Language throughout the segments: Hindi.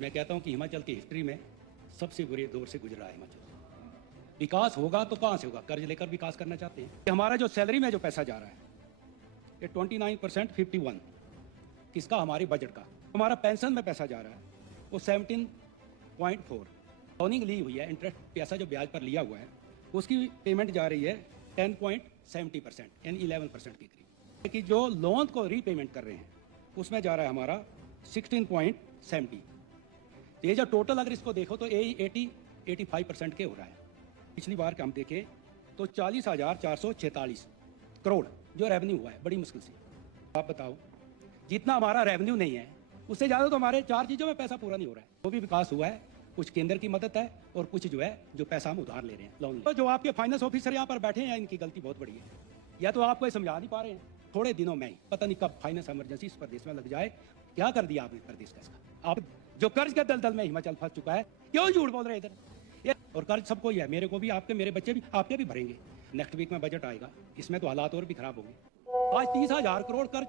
मैं कहता हूं कि हिमाचल की हिस्ट्री में सबसे बुरे दौर से गुजरा है हिमाचल। विकास होगा तो कहां से होगा? कर्ज लेकर विकास करना चाहते हैं। हमारा जो सैलरी में जो पैसा जा रहा है ये 29% 51 किसका? हमारे बजट का। हमारा पेंशन में पैसा जा रहा है वो 17.4 लोनिंग ली हुई है, इंटरेस्ट पैसा जो ब्याज पर लिया हुआ है उसकी पेमेंट जा रही है 10.70% यानी 11% के करीब। कि जो लोन को रीपेमेंट कर रहे हैं उसमें जा रहा है हमारा 16.70। ये जो टोटल अगर इसको देखो तो 85% के हो रहा है। पिछली बार का हम देखें तो 40,446 करोड़ जो रेवेन्यू हुआ है, बड़ी मुश्किल से। आप बताओ, जितना हमारा रेवेन्यू नहीं है उससे ज़्यादा तो हमारे चार चीज़ों में पैसा पूरा नहीं हो रहा है। वो भी विकास हुआ है, कुछ केंद्र की मदद है और कुछ जो है जो पैसा हम उधार ले रहे हैं, लोन। तो जो आपके फाइनेंस ऑफिसर यहाँ पर बैठे हैं इनकी गलती बहुत बड़ी है, या तो आपको समझा नहीं पा रहे हैं। थोड़े दिनों में ही पता नहीं कब फाइनेंस इमरजेंसी इस प्रदेश में लग जाए। क्या कर दिया आपने प्रदेश का? इसका आप जो कर्ज के दलदल में हिमाचल फंस चुका है, क्यों झूठ बोल रहे हैं इधर? और कर्ज सबको ही है, मेरे को भी, आपके, मेरे बच्चे भी, आपके भी भरेंगे। नेक्स्ट वीक में बजट आएगा, इसमें तो हालात और भी खराब होंगे। आज 30,000 करोड़ कर्ज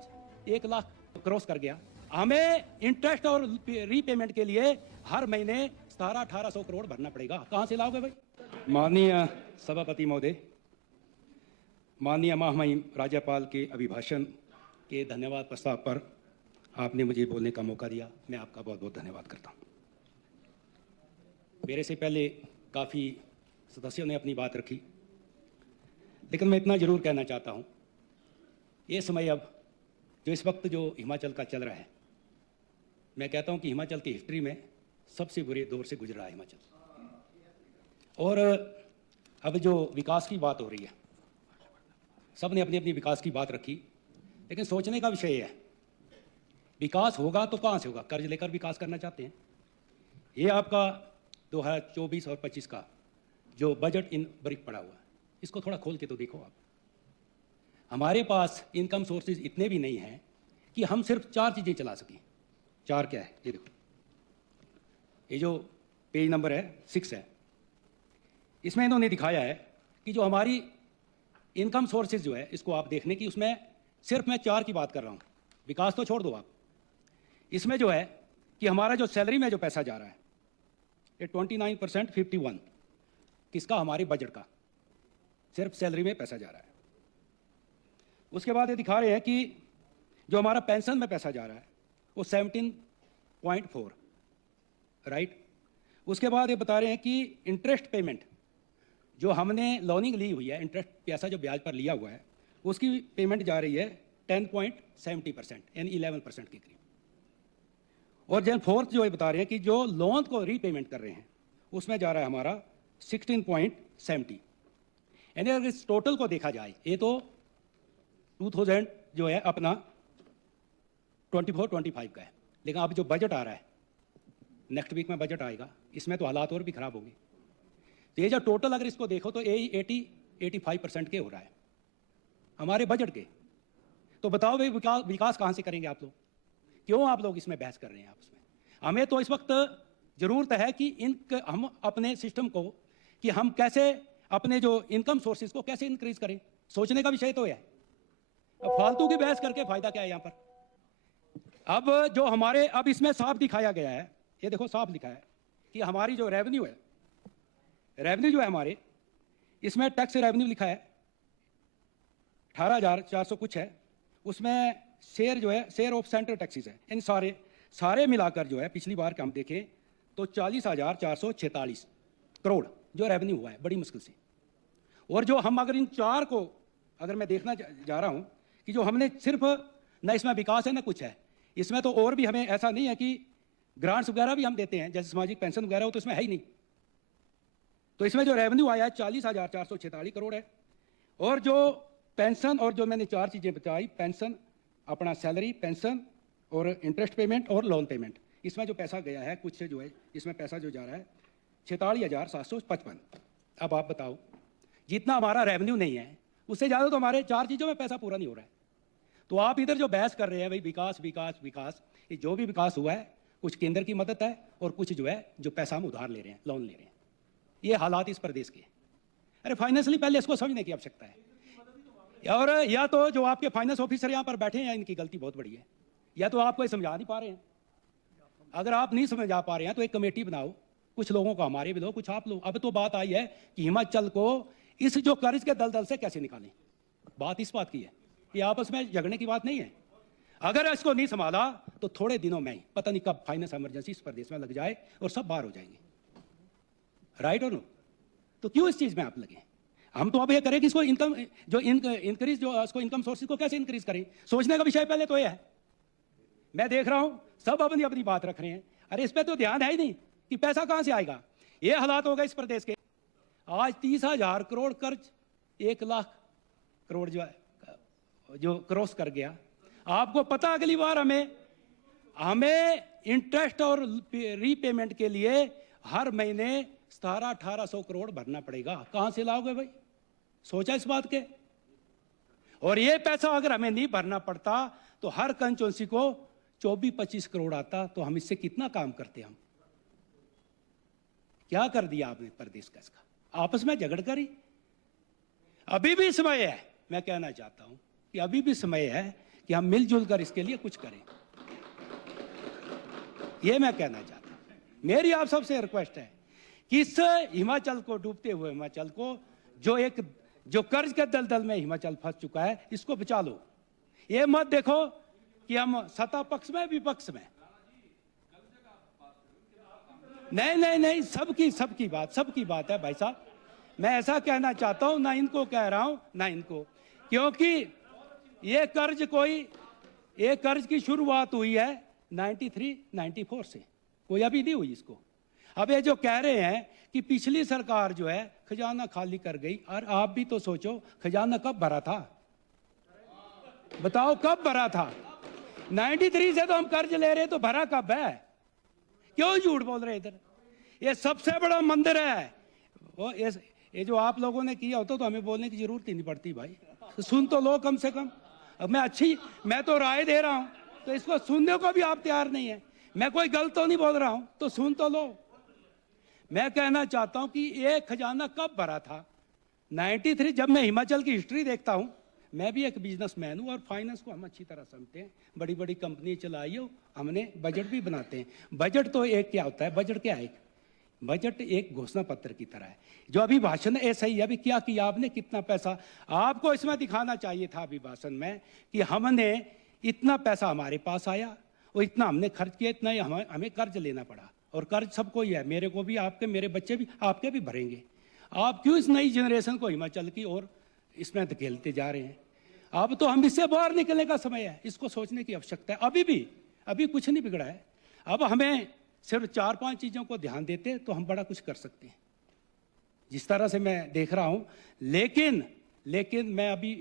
1 लाख क्रॉस कर गया। हमें इंटरेस्ट और रीपेमेंट के लिए हर महीने 1700-1800 करोड़ भरना पड़ेगा। कहां से लाओगे भाई? माननीय सभापति महोदय, माननीय महामहिम राज्यपाल के अभिभाषण के धन्यवाद प्रस्ताव पर आपने मुझे बोलने का मौका दिया, मैं आपका बहुत बहुत धन्यवाद करता हूं। मेरे से पहले काफ़ी सदस्यों ने अपनी बात रखी, लेकिन मैं इतना जरूर कहना चाहता हूं, ये समय अब जो इस वक्त जो हिमाचल का चल रहा है, मैं कहता हूं कि हिमाचल की हिस्ट्री में सबसे बुरे दौर से गुजरा है हिमाचल। और अब जो विकास की बात हो रही है, सब ने अपनी अपनी विकास की बात रखी, लेकिन सोचने का विषय है विकास होगा तो कहां से होगा? कर्ज लेकर विकास करना चाहते हैं। ये आपका 2024 और 25 का जो बजट इन ब्रिक पड़ा हुआ है, इसको थोड़ा खोल के तो देखो आप। हमारे पास इनकम सोर्सेज इतने भी नहीं हैं कि हम सिर्फ 4 चीज़ें चला सकें। 4 क्या है? ये देखो, ये जो पेज नंबर है 6 है, इसमें इन्होंने दिखाया है कि जो हमारी इनकम सोर्सेज जो है, इसको आप देखने की, उसमें सिर्फ मैं 4 की बात कर रहा हूँ, विकास तो छोड़ दो आप। इसमें जो है कि हमारा जो सैलरी में जो पैसा जा रहा है ये 29% 51 किसका? हमारे बजट का। सिर्फ सैलरी में पैसा जा रहा है। उसके बाद ये दिखा रहे हैं कि जो हमारा पेंशन में पैसा जा रहा है वो 17.4, राइट। उसके बाद ये बता रहे हैं कि इंटरेस्ट पेमेंट जो हमने लोनिंग ली हुई है, इंटरेस्ट पैसा जो ब्याज पर लिया हुआ है, उसकी पेमेंट जा रही है 10.70% यानी 11% के करीब। और जन फोर्थ जो ये बता रहे हैं कि जो लोन को रीपेमेंट कर रहे हैं उसमें जा रहा है हमारा 16.70। यानी अगर इस टोटल को देखा जाए, ये तो 2000 जो है अपना 24-25 का है, लेकिन अब जो बजट आ रहा है, नेक्स्ट वीक में बजट आएगा, इसमें तो हालात और भी खराब होंगे। तो ये जो टोटल अगर इसको देखो तो 85% के हो रहा है हमारे बजट के। तो बताओ भाई विकास कहां से करेंगे आप लोग? क्यों आप लोग इसमें बहस कर रहे हैं आपस में? हमें तो इस वक्त जरूरत है कि हम अपने सिस्टम को, कि हम कैसे अपने जो इनकम सोर्सेज को कैसे इंक्रीज करें, सोचने का विषय तो है। अब फालतू की बहस करके फायदा क्या है यहाँ पर? अब जो हमारे, अब इसमें साफ दिखाया गया है, ये देखो साफ लिखा है कि हमारी जो रेवेन्यू है, रेवेन्यू जो है हमारे, इसमें टैक्स रेवेन्यू लिखा है 18,400 कुछ है, उसमें शेयर जो है, शेयर ऑफ सेंट्रल टैक्सेस है। इन सारे मिलाकर जो है पिछली बार का हम देखें तो 40,446 करोड़ जो रेवेन्यू हुआ है, बड़ी मुश्किल से। और जो हम अगर इन 4 को अगर मैं देखना जा रहा हूं कि जो हमने सिर्फ न इसमें विकास है न कुछ है, इसमें तो और भी हमें ऐसा नहीं है कि ग्रांट्स वगैरह भी हम देते हैं, जैसे सामाजिक पेंशन वगैरह हो, तो इसमें है ही नहीं। तो इसमें जो रेवेन्यू आया है 40,446 करोड़ है। और जो पेंशन, और जो मैंने 4 चीजें बताई, पेंशन, अपना सैलरी, पेंशन और इंटरेस्ट पेमेंट और लोन पेमेंट, इसमें जो पैसा गया है कुछ से जो है, इसमें पैसा जो जा रहा है 46,755। अब आप बताओ, जितना हमारा रेवेन्यू नहीं है उससे ज़्यादा तो हमारे 4 चीज़ों में पैसा पूरा नहीं हो रहा है। तो आप इधर जो बहस कर रहे हैं भाई विकास विकास विकास, ये जो भी विकास हुआ है कुछ केंद्र की मदद है और कुछ जो है जो पैसा हम उधार ले रहे हैं, लोन ले रहे हैं। ये हालात इस प्रदेश के। अरे फाइनेंशियली पहले इसको समझने की आवश्यकता है। और या तो जो आपके फाइनेंस ऑफिसर यहाँ पर बैठे हैं इनकी गलती बहुत बड़ी है, या तो आपको ये समझा नहीं पा रहे हैं। अगर आप नहीं समझ आ पा रहे हैं तो एक कमेटी बनाओ, कुछ लोगों को हमारे भी दो, कुछ आप लो। अब तो बात आई है कि हिमाचल को इस जो कर्ज के दलदल से कैसे निकालें। बात इस बात की है, ये आपस में झगड़ने की बात नहीं है। अगर इसको नहीं संभाला तो थोड़े दिनों में ही पता नहीं कब फाइनेंस इमरजेंसी इस प्रदेश में लग जाए और सब बाहर हो जाएंगे। राइट और नो? तो क्यों इस चीज में आप लगे? हम तो अब ये करें कि इसको इनकम जो इंक्रीज जो इसको इनकम सोर्सेज को कैसे इंक्रीज करें, सोचने का विषय पहले तो ये है। मैं देख रहा हूं सब अपनी अपनी बात रख रहे हैं, अरे इस पे तो ध्यान है ही नहीं कि पैसा कहां से आएगा। ये हालात हो गए इस प्रदेश के। आज 30,000 करोड़ कर्ज 1 लाख करोड़ जो क्रॉस कर गया। आपको पता अगली बार हमें इंटरेस्ट और रीपेमेंट के लिए हर महीने 1700-1800 करोड़ भरना पड़ेगा। कहां से लाओगे भाई? सोचा इस बात के? और ये पैसा अगर हमें नहीं भरना पड़ता तो हर कंस्टिट्यूंसी को 24-25 करोड़ आता, तो हम इससे कितना काम करते। हम क्या कर दिया आपने प्रदेश का? इसका आपस में झगड़ कर ही। अभी भी समय है, मैं कहना चाहता हूं कि अभी भी समय है कि हम मिलजुल कर इसके लिए कुछ करें। यह मैं कहना चाहता हूं। मेरी आप सबसे रिक्वेस्ट है कि इस हिमाचल को, डूबते हुए हिमाचल को, जो कर्ज के दलदल में हिमाचल फंस चुका है, इसको बचा लो। ये मत देखो कि हम सत्ता पक्ष में विपक्ष में। नहीं, सबकी बात है भाई साहब। मैं ऐसा कहना चाहता हूं, ना इनको कह रहा हूं ना इनको, क्योंकि ये कर्ज की शुरुआत हुई है 93-94 से, कोई अभी नहीं हुई इसको। अब ये जो कह रहे हैं कि पिछली सरकार जो है खजाना खाली कर गई, और आप भी तो सोचो खजाना कब भरा था? बताओ कब भरा था? 93 से तो हम कर्ज ले रहे, तो भरा कब है? क्यों झूठ बोल रहे इधर? ये सबसे बड़ा मंदिर है। वो ये जो आप लोगों ने किया होता तो हमें बोलने की जरूरत ही नहीं पड़ती भाई। तो सुन तो लो कम से कम। अब मैं तो राय दे रहा हूं, तो इसको सुनने को भी आप तैयार नहीं है। मैं कोई गलत तो नहीं बोल रहा हूं, तो सुन तो लो। मैं कहना चाहता हूं कि ये खजाना कब भरा था? 93। जब मैं हिमाचल की हिस्ट्री देखता हूं, मैं भी एक बिजनेसमैन हूं और फाइनेंस को हम अच्छी तरह समझते हैं। बड़ी बड़ी कंपनी चलाई हो, हमने बजट भी बनाते हैं। बजट तो एक क्या होता है? बजट क्या है? बजट एक घोषणा पत्र की तरह है। जो अभी भाषण ऐसा ही, अभी क्या किया आपने, कितना पैसा आपको इसमें दिखाना चाहिए था अभी भाषण में, कि हमने इतना पैसा हमारे पास आया और इतना हमने खर्च किया, इतना ही हमें कर्ज लेना पड़ा। और कर्ज सबको ही है, मेरे को भी, आपके, मेरे बच्चे भी, आपके भी भरेंगे। आप क्यों इस नई जनरेशन को हिमाचल की ओर इसमें धकेलते जा रहे हैं? अब तो हम इससे बाहर निकलने का समय है, इसको सोचने की आवश्यकता है। अभी कुछ नहीं बिगड़ा है। अब हमें सिर्फ 4-5 चीजों को ध्यान देते तो हम बड़ा कुछ कर सकते हैं, जिस तरह से मैं देख रहा हूं। लेकिन मैं अभी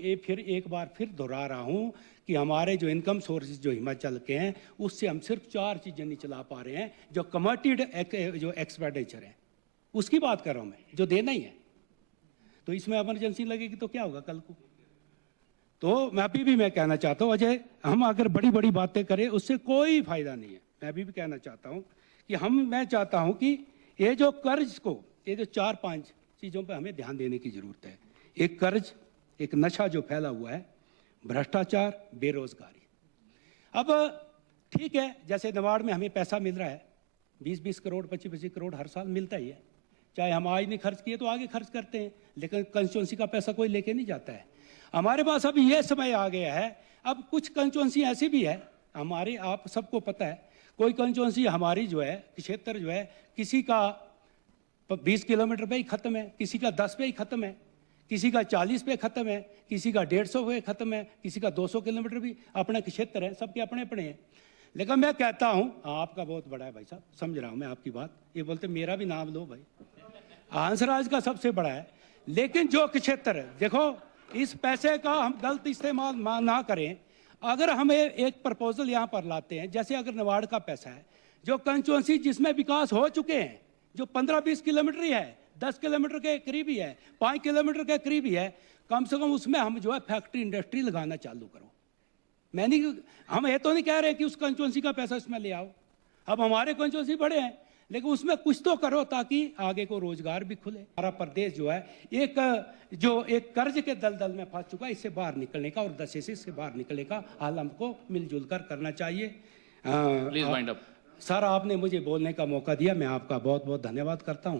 एक बार फिर दोहरा रहा हूं कि हमारे जो इनकम सोर्सेज जो हिमाचल के हैं, उससे हम सिर्फ 4 चीजें नहीं चला पा रहे हैं। जो कमिटेड जो एक्सपेंडिचर है, उसकी बात कर रहा हूं मैं, जो देना ही है। तो इसमें इमरजेंसी लगेगी तो क्या होगा कल को? तो मैं कहना चाहता हूं, अजय, हम अगर बड़ी बड़ी बातें करें उससे कोई फायदा नहीं है। मैं अभी भी कहना चाहता हूं कि मैं चाहता हूं कि ये जो कर्ज को, ये जो 4-5 चीजों पर हमें ध्यान देने की जरूरत है। एक कर्ज, एक नशा जो फैला हुआ है, भ्रष्टाचार, बेरोजगारी। अब ठीक है, जैसे नबार्ड में हमें पैसा मिल रहा है 20-20 करोड़, 25-25 करोड़ हर साल मिलता ही है। चाहे हम आज नहीं खर्च किए तो आगे खर्च करते हैं, लेकिन कंस्टिट्यूंसी का पैसा कोई लेके नहीं जाता है। हमारे पास अभी ये समय आ गया है। अब कुछ कंस्टिट्यूंसी ऐसी भी है हमारी, आप सबको पता है, कोई कंस्टिट्यूंसी हमारी जो है, क्षेत्र जो है, किसी का 20 किलोमीटर पे ही खत्म है, किसी का 10 पे ही खत्म है, किसी का 40 पे खत्म है, किसी का 150 पे खत्म है, किसी का 200 किलोमीटर भी अपना क्षेत्र है। सबके अपने अपने हैं। लेकिन मैं कहता हूं, आपका बहुत बड़ा है भाई साहब, समझ रहा हूं मैं आपकी बात। ये बोलते मेरा भी नाम लो भाई, हंसराज का सबसे बड़ा है। लेकिन जो क्षेत्र है, देखो, इस पैसे का हम गलत इस्तेमाल ना करें। अगर हम एक प्रपोजल यहाँ पर लाते हैं, जैसे अगर नबार्ड का पैसा है, जो कंस्टिट्यूंसी जिसमें विकास हो चुके हैं, जो 15-20 किलोमीटर ही है, 10 किलोमीटर के करीब ही है, 5 किलोमीटर के करीब ही है, कम से कम उसमें हम जो है फैक्ट्री इंडस्ट्री लगाना चालू करो। हम ये तो नहीं कह रहे कि उस कंस्टिट्यूंसी का पैसा इसमें ले आओ। अब हमारे कंस्टिट्यूंसी बड़े हैं, लेकिन उसमें कुछ तो करो ताकि आगे को रोजगार भी खुले। हमारा प्रदेश जो है एक कर्ज के दलदल में फंस चुका है, इससे बाहर निकलने का और दशे से इससे बाहर निकलने का हाल हमको मिलजुल कर करना चाहिए। Please wind up. सर, आपने मुझे बोलने का मौका दिया, मैं आपका बहुत बहुत धन्यवाद करता हूं।